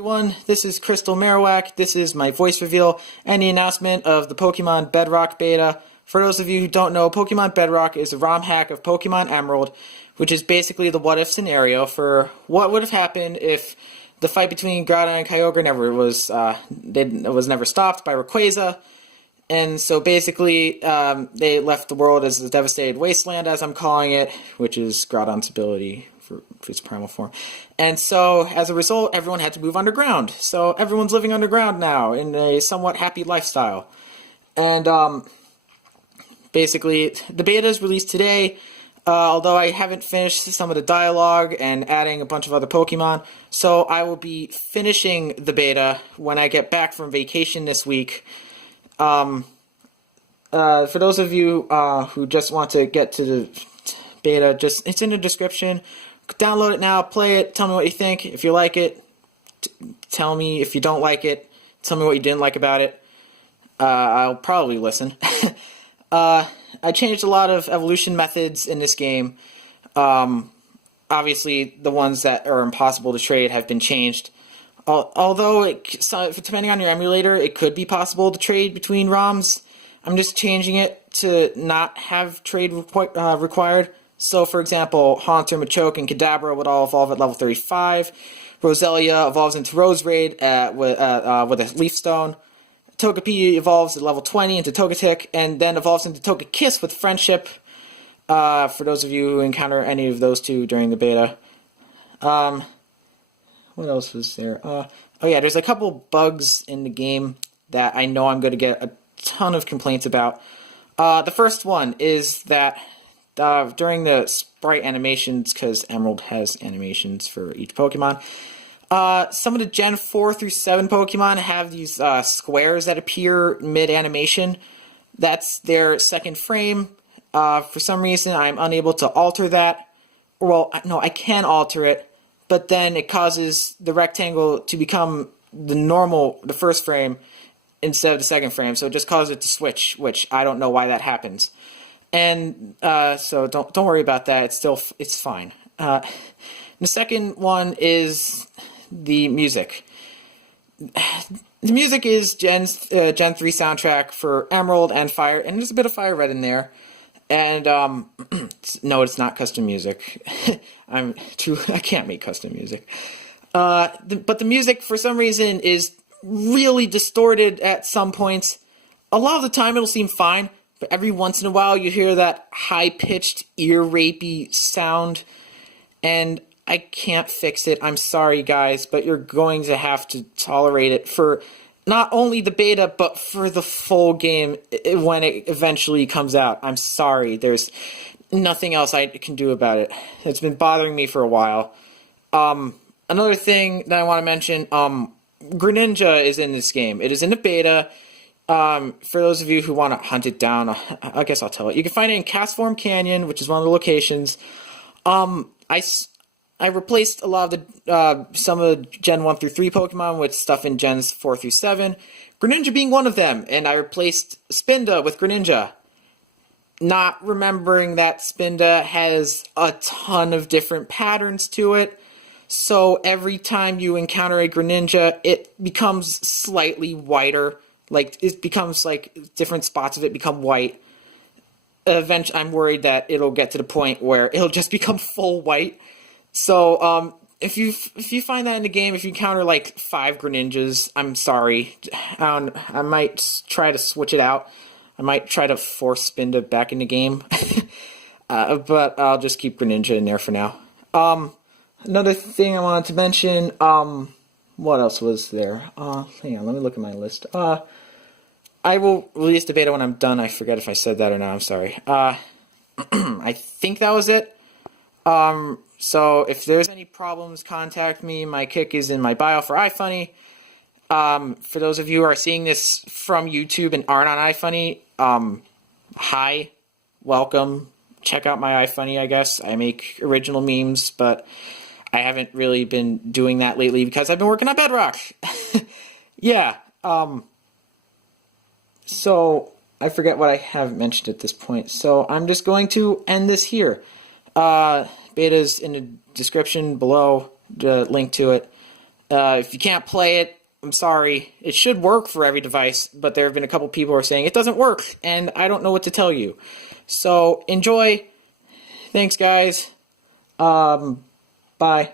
Everyone, this is Crystal Marowak. This is my voice reveal and the announcement of the Pokémon Bedrock Beta. For those of you who don't know, Pokémon Bedrock is a ROM hack of Pokémon Emerald, which is basically the what-if scenario for what would have happened if the fight between Groudon and Kyogre was never stopped by Rayquaza. And so basically, they left the world as a devastated wasteland, as I'm calling it, which is Groudon's ability for its primal form. And so, as a result, everyone had to move underground. So everyone's living underground now in a somewhat happy lifestyle. And basically, the beta is released today, although I haven't finished some of the dialogue and adding a bunch of other Pokemon. So I will be finishing the beta when I get back from vacation this week. For those of you who just want to get to the beta, it's in the description. Download it now, play it, tell me what you think. If you like it, tell me. If you don't like it, tell me what you didn't like about it. I'll probably listen. I changed a lot of evolution methods in this game. Obviously, the ones that are impossible to trade have been changed. Although, depending on your emulator, it could be possible to trade between ROMs. I'm just changing it to not have trade required. So, for example, Haunter, Machoke, and Kadabra would all evolve at level 35. Roselia evolves into Roserade with a Leaf Stone. Togepi evolves at level 20 into Togetic, and then evolves into Togekiss with Friendship. For those of you who encounter any of those two during the beta. What else was there? Oh yeah, there's a couple bugs in the game that I know I'm going to get a ton of complaints about. The first one is that during the sprite animations, because Emerald has animations for each Pokemon, some of the Gen 4 through 7 Pokemon have these squares that appear mid-animation. That's their second frame. For some reason, I'm unable to alter that. Well, no, I can alter it, but then it causes the rectangle to become the first frame instead of the second frame, so it just causes it to switch, which I don't know why that happens. And so don't worry about that. It's fine. The second one is the music. The music is Gen 3 soundtrack for Emerald and Fire, and there's a bit of Fire Red in there. And no, it's not custom music. I can't make custom music. But the music, for some reason, is really distorted at some points. A lot of the time, it'll seem fine. But every once in a while, you hear that high-pitched, ear-rapey sound, and I can't fix it. I'm sorry, guys, but you're going to have to tolerate it for not only the beta, but for the full game when it eventually comes out. I'm sorry. There's nothing else I can do about it. It's been bothering me for a while. Another thing that I want to mention, Greninja is in this game. It is in the beta. For those of you who want to hunt it down, I guess I'll tell it. You can find it in Castform Canyon, which is one of the locations. I replaced a lot of the some of the Gen 1 through 3 Pokemon with stuff in Gens 4 through 7. Greninja being one of them, and I replaced Spinda with Greninja. Not remembering that Spinda has a ton of different patterns to it. So every time you encounter a Greninja, it becomes slightly whiter. Like, it becomes, like, different spots of it become white. Eventually, I'm worried that it'll get to the point where it'll just become full white. So, if you find that in the game, if you encounter, like, 5 Greninjas, I'm sorry. I might try to switch it out. I might try to force Spinda back in the game. But I'll just keep Greninja in there for now. Another thing I wanted to mention, what else was there? Hang on, let me look at my list. I will release the beta when I'm done. I forget if I said that or not. I'm sorry. I think that was it. So if there's any problems, contact me. My kick is in my bio for iFunny. For those of you who are seeing this from YouTube and aren't on iFunny, hi, welcome. Check out my iFunny, I guess. I make original memes, but I haven't really been doing that lately because I've been working on Bedrock. Yeah. So I forget what I haven't mentioned at this point. So I'm just going to end this here. Beta's in the description below, the link to it. If you can't play it, I'm sorry. It should work for every device, but there have been a couple people who are saying it doesn't work, and I don't know what to tell you. So enjoy. Thanks, guys. Bye.